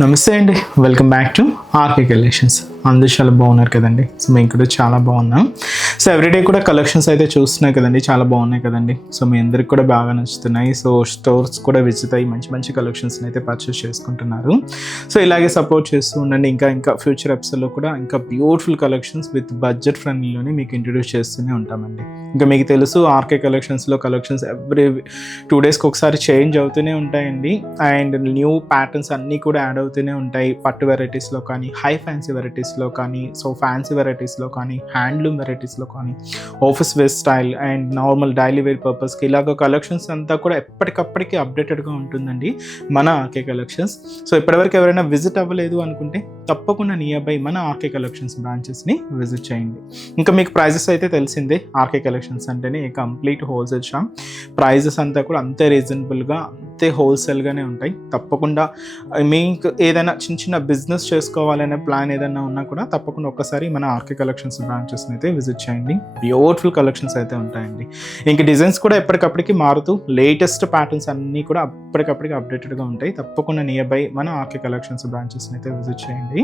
నమస్తే అండి, welcome back to RK collections. అందరూ చాలా బాగున్నారు కదండి. సో మేము కూడా చాలా బాగున్నాం. సో ఎవ్రీడే కూడా కలెక్షన్స్ అయితే చూస్తున్నాయి కదండి, చాలా బాగున్నాయి కదండి. సో మీ అందరికి కూడా బాగా నచ్చుతున్నాయి. సో స్టోర్స్ కూడా విజిట్ అయ్యి మంచి మంచి కలెక్షన్స్ని అయితే పర్చేస్ చేసుకుంటున్నారు. సో ఇలాగే సపోర్ట్ చేస్తూ ఉండండి. ఇంకా ఫ్యూచర్ ఎపిసోడ్లో కూడా ఇంకా బ్యూటిఫుల్ కలెక్షన్స్ విత్ బడ్జెట్ ఫ్రెండ్లీలోనే మీకు ఇంట్రడ్యూస్ చేస్తూనే ఉంటామండి. ఇంకా మీకు తెలుసు ఆర్కే కలెక్షన్స్లో కలెక్షన్స్ ఎవ్రీ 2 daysకి ఒకసారి చేంజ్ అవుతూనే ఉంటాయండి. అండ్ న్యూ ప్యాటర్న్స్ అన్నీ కూడా యాడ్ అవుతూనే ఉంటాయి. పట్టు వెరైటీస్లో కానీ, హై ఫ్యాన్సీ వెరైటీస్లో కానీ, సో ఫ్యాన్సీ వెరైటీస్లో కానీ, హ్యాండ్లూమ్ వెరైటీస్లో కానీ, office wear style and normal daily wear పర్పస్కి ఇలాగ కలెక్షన్స్ అంతా కూడా ఎప్పటికప్పటికి అప్డేటెడ్గా ఉంటుందండి మన ఆర్కే కలెక్షన్స్. సో ఇప్పటివరకు ఎవరైనా విజిట్ అవ్వలేదు అనుకుంటే తప్పకుండా నియర్ బై మన ఆర్కే కలెక్షన్స్ బ్రాంచెస్ని విజిట్ చేయండి. ఇంకా మీకు ప్రైజెస్ అయితే తెలిసిందే. ఆర్కే కలెక్షన్స్ అంటేనే కంప్లీట్ హోల్సేల్ షాప్. ప్రైజెస్ అంతా కూడా అంతే రీజనబుల్గా, అంతే హోల్సేల్గానే ఉంటాయి. తప్పకుండా మీకు ఏదైనా చిన్న బిజినెస్ చేసుకోవాలనే ప్లాన్ ఏదైనా ఉన్నా కూడా తప్పకుండా ఒక్కసారి మన ఆర్కే కలెక్షన్స్ బ్రాంచెస్ని అయితే విజిట్ చేయండి. బ్యూటిఫుల్ కలెక్షన్స్ అయితే ఉంటాయండి. ఇంక డిజైన్స్ కూడా ఎప్పటికప్పటికి మారుతూ లేటెస్ట్ ప్యాటర్న్స్ అన్నీ కూడా ఎప్పటికప్పటికి అప్డేటెడ్గా ఉంటాయి. తప్పకుండా నియర్ బై మన ఆర్కే కలెక్షన్స్ బ్రాంచెస్ని అయితే విజిట్ చేయండి.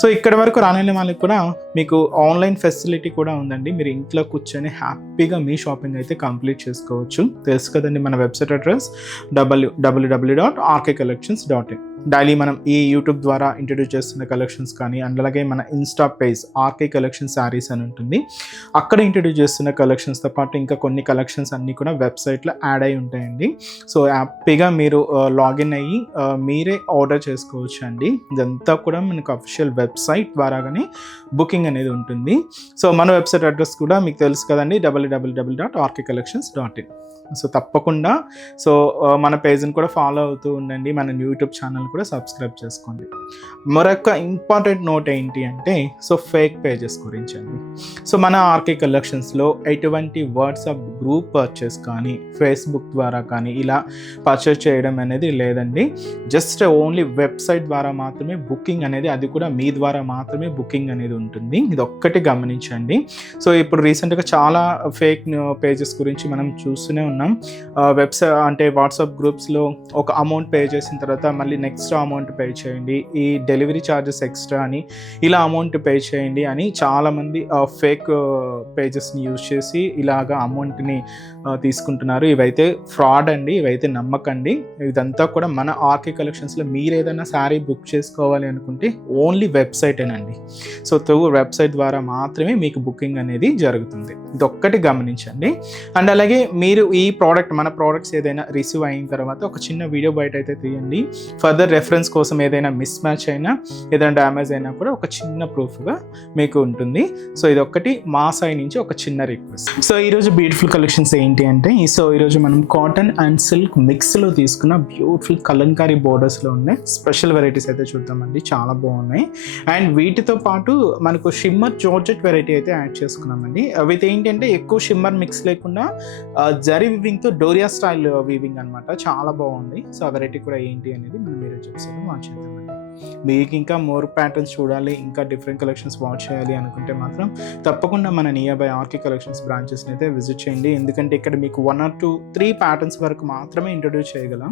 సో ఇక్కడ వరకు రాని వాళ్ళకి కూడా మీకు ఆన్లైన్ ఫెసిలిటీ కూడా ఉందండి. మీరు ఇంట్లో కూర్చొని హ్యాపీగా మీ షాపింగ్ అయితే కంప్లీట్ చేసుకోవచ్చు. తెలుసు కదండి మన వెబ్సైట్ అడ్రస్ www.rkcollections.in. డైలీ మనం ఈ యూట్యూబ్ ద్వారా ఇంట్రడ్యూస్ చేస్తున్న కలెక్షన్స్ కానీ, అండ్ అలాగే మన insta page RK collection sarees అని ఉంటుంది, అక్కడ ఇంట్రడ్యూస్ చేస్తున్న కలెక్షన్స్తో పాటు ఇంకా కొన్ని కలెక్షన్స్ అన్నీ కూడా వెబ్సైట్లో యాడ్ అయి ఉంటాయండి. సో హ్యాపీగా మీరు లాగిన్ అయ్యి మీరే ఆర్డర్ చేసుకోవచ్చు అండి. ఇదంతా కూడా మనకు అఫీషియల్ వెబ్సైట్ ద్వారాగానే బుకింగ్ అనేది ఉంటుంది. సో మన వెబ్సైట్ అడ్రస్ కూడా మీకు తెలుసు కదండి, www.rkcollections.in. సో తప్పకుండా మన పేజ్ని కూడా ఫాలో అవుతూ ఉండండి. మన యూట్యూబ్ ఛానల్ కూడా సబ్స్క్రైబ్ చేసుకోండి. మరొక ఇంపార్టెంట్ నోట్ ఏంటి అంటే ఫేక్ పేజెస్ గురించి అండి. సో మన ఆర్కే కలెక్షన్స్లో ఎటువంటి వాట్సాప్ గ్రూప్ పర్చేస్ కానీ, ఫేస్బుక్ ద్వారా కానీ ఇలా పర్చేస్ చేయడం అనేది లేదండి. జస్ట్ ఓన్లీ వెబ్సైట్ ద్వారా మాత్రమే బుకింగ్ అనేది, అది కూడా మీ ద్వారా మాత్రమే బుకింగ్ అనేది ఉంటుంది. ఇది ఒక్కటి గమనించండి. సో ఇప్పుడు రీసెంట్గా చాలా ఫేక్ పేజెస్ గురించి మనం చూస్తూనే ఉన్నాం. వెబ్సైట్ అంటే వాట్సాప్ గ్రూప్స్లో ఒక అమౌంట్ పే చేసిన తర్వాత మళ్ళీ నెక్స్ట్ అమౌంట్ పే చేయండి, ఈ డెలివరీ ఛార్జెస్ ఎక్స్ట్రా అని, ఇలా అమౌంట్ పే చేయండి అని చాలామంది ఫేక్ పేజెస్ని యూజ్ చేసి ఇలాగా అమౌంట్ని తీసుకుంటున్నారు. ఇవైతే ఫ్రాడ్ అండి, ఇవైతే నమ్మకండి. ఇదంతా కూడా మన ఆర్కే కలెక్షన్స్లో మీరు ఏదైనా శారీ బుక్ చేసుకోవాలి అనుకుంటే ఓన్లీ వెబ్సైటేనండి. సో త్రూ వెబ్సైట్ ద్వారా మాత్రమే మీకు బుకింగ్ అనేది జరుగుతుంది. ఇది ఒక్కటి గమనించండి. అండ్ అలాగే మీరు ఈ మన ప్రోడక్ట్స్ ఏదైనా రిసీవ్ అయిన తర్వాత ఒక చిన్న వీడియో బయట అయితే తీయండి. ఫర్దర్ రెఫరెన్స్ కోసం ఏదైనా మిస్ మ్యాచ్ అయినా, ఏదైనా డ్యామేజ్ అయినా కూడా ఒక చిన్న ప్రూఫ్గా మీకు ఉంటుంది. సో ఇది ఒక్కటి మా సైడ్ నుంచి ఒక చిన్న రిక్వెస్ట్. సో ఈరోజు బ్యూటిఫుల్ కలెక్షన్స్ ఏంటి అంటే, ఈరోజు మనం కాటన్ అండ్ సిల్క్ మిక్స్లో తీసుకున్న బ్యూటిఫుల్ కలంకారీ బోర్డర్స్లో ఉన్న స్పెషల్ వెరైటీస్ అయితే చూద్దామండి. చాలా బాగున్నాయి. అండ్ వీటితో పాటు మనకు షిమ్మర్ జార్జెట్ వెరైటీ అయితే యాడ్ చేసుకున్నామండి. విత్ ఏంటంటే ఎక్కువ షిమ్మర్ మిక్స్ లేకుండా జరీ వివింగ్తో డోరియా స్టైల్ వీవింగ్ అనమాట. చాలా బాగుంది. సో ఆ వెరైటీ కూడా ఏంటి అనేది మనం మీరు చూసారు వాచ్ చేద్దామండి. మీకు ఇంకా మోర్ ప్యాటర్న్స్ చూడాలి, ఇంకా డిఫరెంట్ కలెక్షన్స్ వాచ్ చేయాలి అనుకుంటే మాత్రం తప్పకుండా మన నియర్ బై ఆర్కే కలెక్షన్స్ బ్రాంచెస్ని అయితే విజిట్ చేయండి. ఎందుకంటే ఇక్కడ మీకు 1 or 2, 3 ప్యాటర్న్స్ వరకు మాత్రమే ఇంట్రడ్యూస్ చేయగలం.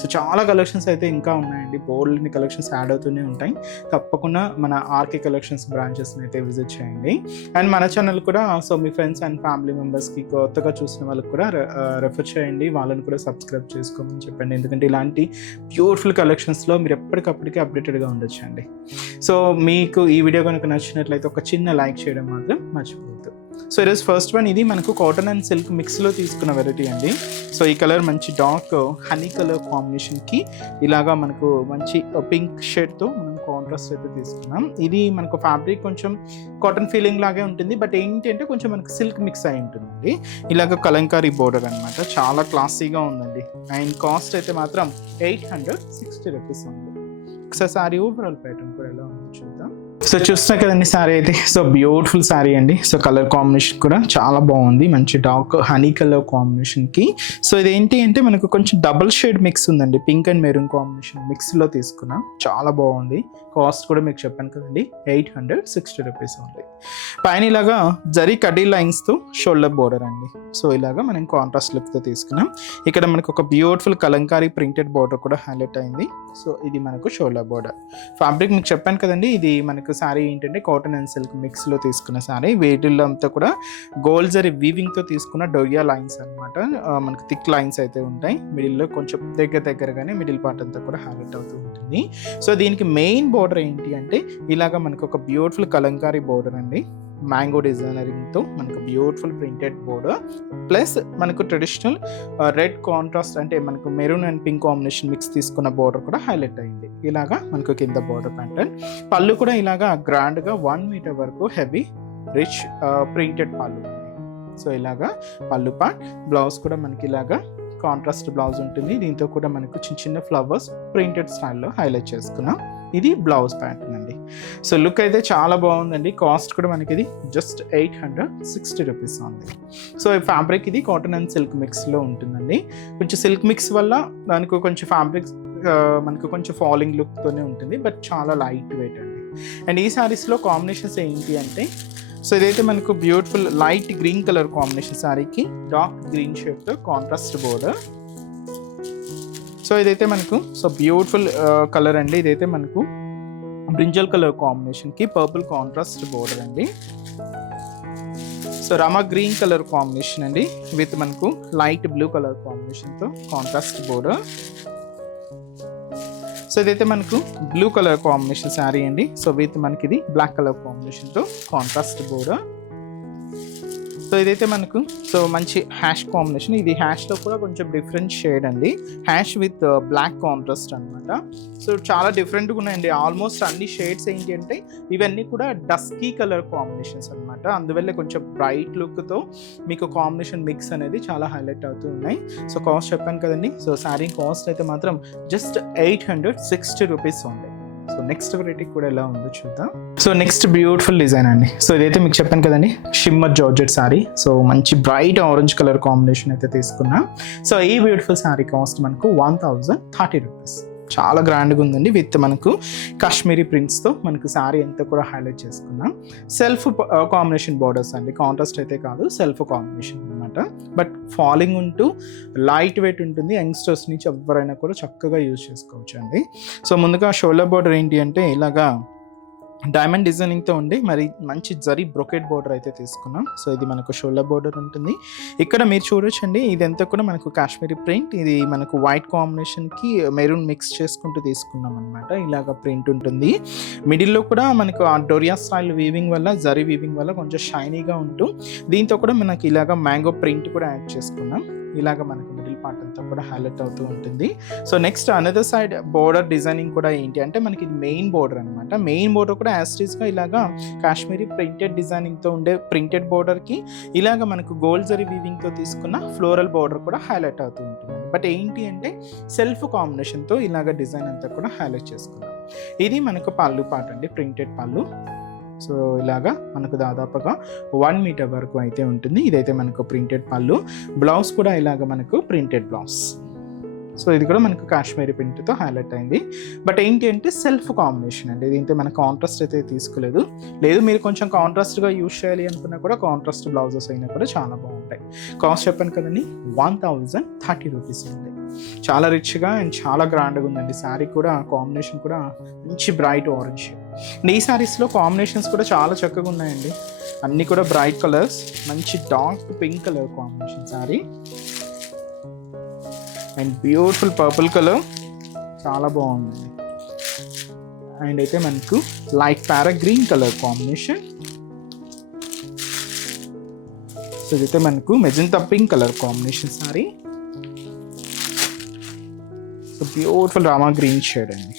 సో చాలా కలెక్షన్స్ అయితే ఇంకా ఉన్నాయండి. బోల్డ్ని కలెక్షన్స్ యాడ్ అవుతూనే ఉంటాయి. తప్పకుండా మన ఆర్కే కలెక్షన్స్ బ్రాంచెస్ని అయితే విజిట్ చేయండి. అండ్ మన ఛానల్ కూడా మీ ఫ్రెండ్స్ అండ్ ఫ్యామిలీ మెంబర్స్కి, కొత్తగా చూసిన వాళ్ళకి కూడా రెఫర్ చేయండి. వాళ్ళని కూడా సబ్స్క్రైబ్ చేసుకోమని చెప్పండి. ఎందుకంటే ఇలాంటి బ్యూటిఫుల్ కలెక్షన్స్లో మీరు ఎప్పటికప్పటికి అప్డేటెడ్గా ఉండొచ్చు అండి. సో మీకు ఈ వీడియో కనుక నచ్చినట్లయితే ఒక చిన్న లైక్ చేయడం మాత్రం మర్చిపోవద్దు. సో ఈరోజు ఫస్ట్ వన్, ఇది మనకు కాటన్ అండ్ సిల్క్ మిక్స్లో తీసుకున్న వెరైటీ అండి. సో ఈ కలర్ మంచి డార్క్ హనీ కలర్ కాంబినేషన్కి ఇలాగా మనకు మంచి పింక్ షేడ్తో మనం కాంట్రాస్ట్ అయితే తీసుకున్నాం. ఇది మనకు ఫ్యాబ్రిక్ కొంచెం కాటన్ ఫీలింగ్ లాగే ఉంటుంది, బట్ ఏంటంటే కొంచెం మనకు సిల్క్ మిక్స్ అయి ఉంటుందండి. ఇలాగ కలంకారీ బోర్డర్ అనమాట. చాలా క్లాసీగా ఉందండి. అండ్ కాస్ట్ అయితే మాత్రం 860 రూపీస్ ఉంది. ఒకసారి సారీ ఓవరాల్ ప్యాటర్న్ కూడా ఎలా ఉందో చూద్దాం. సో చూస్తున్నా కదండి శారీ అయితే. సో బ్యూటిఫుల్ శారీ అండి. సో కలర్ కాంబినేషన్ కూడా చాలా బాగుంది, మంచి డార్క్ హనీ కలర్ కాంబినేషన్కి. సో ఇదేంటి అంటే మనకు కొంచెం డబుల్ షేడ్ మిక్స్ ఉందండి, పింక్ అండ్ మెరూన్ కాంబినేషన్ మిక్స్లో తీసుకున్నాం. చాలా బాగుంది. కాస్ట్ కూడా మీకు చెప్పాను కదండి, 860 రూపీస్ ఉంది. పైన ఇలాగా జరీ కడ్డీ లైన్స్తో షోల్డర్ బోర్డర్ అండి. సో ఇలాగా మనం కాంట్రాస్ట్ లుక్తో తీసుకున్నాం. ఇక్కడ మనకు ఒక బ్యూటిఫుల్ కలంకారీ ప్రింటెడ్ బోర్డర్ కూడా హైలైట్ అయింది. సో ఇది మనకు షోల్డర్ బోర్డర్. ఫ్యాబ్రిక్ మీకు చెప్పాను కదండి, ఇది మనకు శారీ ఏంటంటే కాటన్ అండ్ సిల్క్ మిక్స్లో తీసుకున్న శారీ. వీటిల్లో అంతా కూడా గోల్డ్ జరీ వీవింగ్తో తీసుకున్న డొరియా లైన్స్ అనమాట. మనకు థిక్ లైన్స్ అయితే ఉంటాయి. మిడిల్లో కొంచెం దగ్గరగానే మిడిల్ పార్ట్ అంతా కూడా హైలైట్ అవుతూ ఉంటుంది. సో దీనికి మెయిన్ బోర్డర్ ఏంటి అంటే ఇలాగ మనకు ఒక బ్యూటిఫుల్ కలంకారీ బోర్డర్ అండి. మ్యాంగో డిజైనరింగ్తో మనకు బ్యూటిఫుల్ ప్రింటెడ్ బోర్డర్, ప్లస్ మనకు ట్రెడిషనల్ రెడ్ కాంట్రాస్ట్ అంటే మనకు maroon and pink combination mix తీసుకున్న బోర్డర్ కూడా హైలైట్ అయింది. ఇలాగా మనకు కింద బోర్డర్ ప్యాటర్న్. పళ్ళు కూడా ఇలాగా గ్రాండ్గా 1 మీటర్ వరకు హెవీ రిచ్ ప్రింటెడ్ పళ్ళు. సో ఇలాగా పళ్ళు పార్ట్. బ్లౌజ్ కూడా మనకి ఇలాగా కాంట్రాస్ట్ బ్లౌజ్ ఉంటుంది. దీంతో కూడా మనకు చిన్న ఫ్లవర్స్ ప్రింటెడ్ స్టైల్లో హైలైట్ చేసుకున్నాం. ఇది బ్లౌజ్ ప్యాటర్న్ అండి. సో లుక్ అయితే చాలా బాగుందండి. కాస్ట్ కూడా మనకి ఇది జస్ట్ 860 రూపీస్ ఉంది. సో ఈ ఫ్యాబ్రిక్ ఇది కాటన్ అండ్ సిల్క్ మిక్స్లో ఉంటుందండి. కొంచెం సిల్క్ మిక్స్ వల్ల దానికి కొంచెం ఫ్యాబ్రిక్ మనకు కొంచెం ఫాలింగ్ లుక్తోనే ఉంటుంది, బట్ చాలా లైట్ వెయిట్ అండి. అండ్ ఈ శారీస్లో కాంబినేషన్స్ ఏంటి అంటే, సో ఇదైతే మనకు beautiful light green colour combination శారీకి డార్క్ గ్రీన్ షేడ్తో కాంట్రాస్ట్ బోర్డర్. సో ఇదైతే మనకు సో బ్యూటిఫుల్ కలర్ అండి. ఇదైతే మనకు బ్రింజల్ కలర్ కాంబినేషన్కి పర్పుల్ కాంట్రాస్ట్ బోర్డర్ అండి. So Rama green colour combination అండి విత్ మనకు లైట్ బ్లూ కలర్ కాంబినేషన్తో కాంట్రాస్ట్ బోర్డర్. సో ఇదైతే మనకు బ్లూ కలర్ కాంబినేషన్ శారీ అండి. సో విత్ మనకి ఇది బ్లాక్ కలర్ కాంబినేషన్తో కాంట్రాస్ట్ బోర్డర్. సో ఇదైతే మనకు సో మంచి హ్యాష్ కాంబినేషన్. ఇది హ్యాష్లో కూడా కొంచెం డిఫరెంట్ షేడ్ అండి, హ్యాష్ విత్ బ్లాక్ కాంట్రాస్ట్ అనమాట. సో చాలా డిఫరెంట్గా ఉన్నాయండి. ఆల్మోస్ట్ అన్ని షేడ్స్ ఏంటి అంటే ఇవన్నీ కూడా డస్కీ కలర్ కాంబినేషన్స్ అనమాట. అందువల్ల కొంచెం బ్రైట్ లుక్తో మీకు కాంబినేషన్ మిక్స్ అనేది చాలా హైలైట్ అవుతూ ఉన్నాయి. సో కాస్ట్ చెప్పాను కదండి. సో శారీ కాస్ట్ అయితే మాత్రం జస్ట్ 860 రూపీస్ ఉంది. సో నెక్స్ట్ వెరైటీ కూడా ఎలా ఉందో చూద్దాం. సో నెక్స్ట్ బ్యూటిఫుల్ డిజైన్ అండి. సో ఇదైతే మీకు చెప్పాను కదండి, షిమ్మర్ జార్జెట్ శారీ. సో మంచి బ్రైట్ ఆరెంజ్ కలర్ కాంబినేషన్ అయితే తీసుకున్నా. సో ఈ బ్యూటిఫుల్ శారీ కాస్ట్ మనకు 1030 రూపీస్. చాలా గ్రాండ్గా ఉందండి. విత్ మనకు కాశ్మీరీ ప్రింట్స్తో మనకు శారీ అంతా కూడా హైలైట్ చేసుకున్నాం. సెల్ఫ్ కాంబినేషన్ బార్డర్స్ అండి, కాంట్రాస్ట్ అయితే కాదు, సెల్ఫ్ కాంబినేషన్ అనమాట. బట్ ఫాలింగ్ ఉంటూ లైట్ వెయిట్ ఉంటుంది. యంగ్స్టర్స్ నుంచి ఎవరైనా కూడా చక్కగా యూజ్ చేసుకోవచ్చు అండి. సో ముందుగా షోల్డర్ బార్డర్ ఏంటి అంటే ఇలాగా డైమండ్ డిజైనింగ్తో ఉండి మరి మంచి జరీ బ్రొకెట్ బోర్డర్ అయితే తీసుకున్నాం. సో ఇది మనకు షోల్డర్ బోర్డర్ ఉంటుంది. ఇక్కడ మీరు చూడొచ్చండి, ఇదంతా కూడా మనకు కాశ్మీరీ ప్రింట్. ఇది మనకు వైట్ కాంబినేషన్కి మెరూన్ మిక్స్ చేసుకుంటూ తీసుకున్నాం అనమాట. ఇలాగ ప్రింట్ ఉంటుంది. మిడిల్లో కూడా మనకు ఆ డొరియా స్టైల్ వీవింగ్ వల్ల, జరీ వీవింగ్ వల్ల కొంచెం షైనీగా ఉంటూ దీంతో కూడా మనకి ఇలాగ మ్యాంగో ప్రింట్ కూడా యాడ్ చేసుకున్నాం. ఇలాగ మనకు మిడిల్ పార్ట్ అంతా కూడా హైలైట్ అవుతూ ఉంటుంది. So next another side border designing కూడా ఏంటి అంటే మనకి ఇది మెయిన్ బోర్డర్ అనమాట. మెయిన్ బోర్డర్ కూడా యాస్టీస్గా ఇలాగా కాశ్మీరీ ప్రింటెడ్ డిజైనింగ్తో ఉండే ప్రింటెడ్ బోర్డర్కి ఇలాగ మనకు గోల్డ్ జరీ వీవింగ్తో తీసుకున్న ఫ్లోరల్ బోర్డర్ కూడా హైలైట్ అవుతూ ఉంటుంది. బట్ ఏంటి అంటే సెల్ఫ్ కాంబినేషన్తో ఇలాగ డిజైన్ అంతా కూడా హైలైట్ చేసుకున్నాం. ఇది మనకు పళ్ళు పార్ట్ అండి, ప్రింటెడ్ పళ్ళు. సో ఇలాగా మనకు దాదాపుగా 1 మీటర్ వరకు అయితే ఉంటుంది. ఇదైతే మనకు ప్రింటెడ్ పళ్ళు. బ్లౌజ్ కూడా ఇలాగ మనకు ప్రింటెడ్ బ్లౌజ్. సో ఇది కూడా మనకు కాశ్మీరీ ప్రింట్తో హైలైట్ అయింది. బట్ ఏంటి అంటే సెల్ఫ్ కాంబినేషన్ అండి. దీంతో మనకు కాంట్రాస్ట్ అయితే తీసుకోలేదు. లేదు మీరు కొంచెం కాంట్రాస్ట్గా యూజ్ చేయాలి అనుకున్నా కూడా కాంట్రాస్ట్ బ్లౌజెస్ అయినా కూడా చాలా బాగుంటాయి. కాస్ట్ చెప్పాను కదండి, 1030 రూపీస్ ఉంది. చాలా రిచ్గా అండ్ చాలా గ్రాండ్గా ఉందండి. శారీ కూడా కాంబినేషన్ కూడా మంచి బ్రైట్ ఆరెంజ్. ఈ శారీస్లో కాంబినేషన్స్ కూడా చాలా చక్కగా ఉన్నాయండి. అన్నీ కూడా బ్రైట్ కలర్స్, మంచి dark pink colour combination sari and beautiful purple colour, చాలా బాగుంది. అండ్ అయితే మనకు light para green colour combination. So ఇదైతే మనకు magenta pink colour combination sari. So beautiful Rama green shade అండి.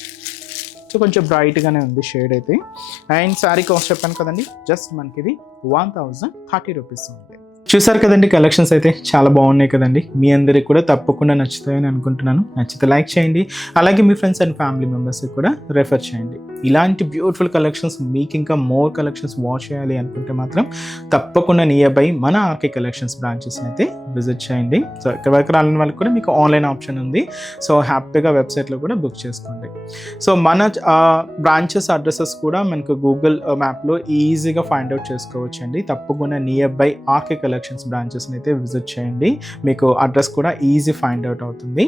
సో కొంచెం బ్రైట్గానే ఉంది షేడ్ అయితే. అండ్ శారీ కాస్ట్ చెప్పాను కదండి, జస్ట్ మనకి ఇది 1030 రూపీస్ ఉంది. చూసారు కదండి, కలెక్షన్స్ అయితే చాలా బాగున్నాయి కదండి. మీ అందరికి కూడా తప్పకుండా నచ్చుతాయని అనుకుంటున్నాను. నచ్చితే లైక్ చేయండి, అలాగే మీ ఫ్రెండ్స్ అండ్ ఫ్యామిలీ మెంబర్స్కి కూడా రెఫర్ చేయండి. ఇలాంటి బ్యూటిఫుల్ కలెక్షన్స్ మీకు ఇంకా మోర్ కలెక్షన్స్ వాచ్ చేయాలి అనుకుంటే మాత్రం తప్పకుండా నియర్ బై మన ఆర్కే కలెక్షన్స్ బ్రాంచెస్ని అయితే విజిట్ చేయండి. సో ఇక్కడ వరకు రాని వాళ్ళకి కూడా మీకు ఆన్లైన్ ఆప్షన్ ఉంది. సో హ్యాపీగా వెబ్సైట్లో కూడా బుక్ చేసుకోండి. సో మన బ్రాంచెస్ అడ్రసెస్ కూడా మనకు గూగుల్ మ్యాప్లో ఈజీగా ఫైండ్ అవుట్ చేసుకోవచ్చు అండి. తప్పకుండా నియర్ బై ఆర్కే కలెక్షన్స్ బ్రాంచెస్ని అయితే విజిట్ చేయండి. మీకు అడ్రస్ కూడా ఈజీ ఫైండ్ అవుట్ అవుతుంది.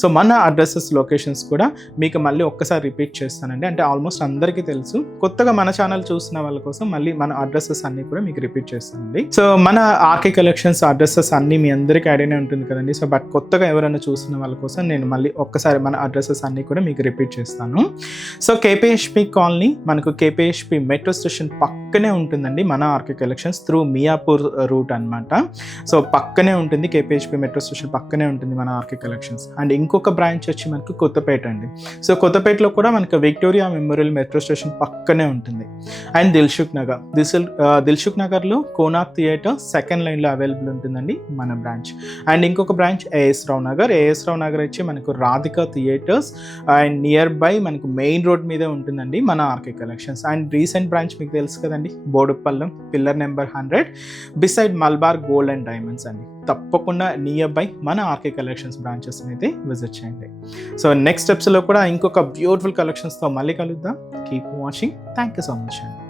సో మన అడ్రసెస్ లొకేషన్స్ కూడా మీకు మళ్ళీ ఒక్కసారి రిపీట్ చేస్తానండి. అంటే ఆల్మోస్ట్ అందరికీ తెలుసు, కొత్తగా మన ఛానల్ చూసిన వాళ్ళ కోసం మళ్ళీ మన అడ్రసెస్ అన్ని కూడా మీకు రిపీట్ చేస్తానండి. సో మన ఆర్కే కలెక్షన్స్ అడ్రసెస్ అన్ని మీ అందరికీ ఐడియానే ఉంటుంది కదండి. సో బట్ కొత్తగా ఎవరైనా చూసిన వాళ్ళ కోసం నేను మళ్ళీ ఒక్కసారి మన అడ్రసెస్ అన్ని కూడా మీకు రిపీట్ చేస్తాను. సో కేపీహెచ్పి కాలనీ మనకు కేపీహెచ్పి మెట్రో స్టేషన్ పక్కనే ఉంటుందండి మన RK collections through Miyapur route అనమాట. సో పక్కనే ఉంటుంది, కేపీహెచ్పి మెట్రో స్టేషన్ పక్కనే ఉంటుంది మన ఆర్కే కలెక్షన్స్. అండ్ ఇంకొక బ్రాంచ్ వచ్చి మనకు కొత్తపేట అండి. సో కొత్తపేటలో కూడా మనకు విక్టోరియా మెమోరియల్ మెట్రో స్టేషన్ పక్కనే ఉంటుంది. అండ్ దిల్సుఖ్ నగర్లో కోనాక్ థియేటర్ సెకండ్ లైన్లో అవైలబుల్ ఉంటుందండి మన బ్రాంచ్. అండ్ ఇంకొక బ్రాంచ్ ఏఎస్ రావు నగర్ వచ్చి మనకు Radhika theatres and near by మనకు మెయిన్ రోడ్ మీదే ఉంటుందండి మన RK collections. And recent branch మీకు తెలుసు కదండి, Boduppalam pillar number 100 beside Malabar gold and diamonds అండి. తప్పకుండా నియర్ బై మన ఆర్కే కలెక్షన్స్ బ్రాంచెస్ అయితే విజిట్ చేయండి. సో నెక్స్ట్ స్టెప్స్లో కూడా ఇంకొక బ్యూటిఫుల్ కలెక్షన్స్తో మళ్ళీ కలుద్దాం. Keep watching. Thank you so much అండి.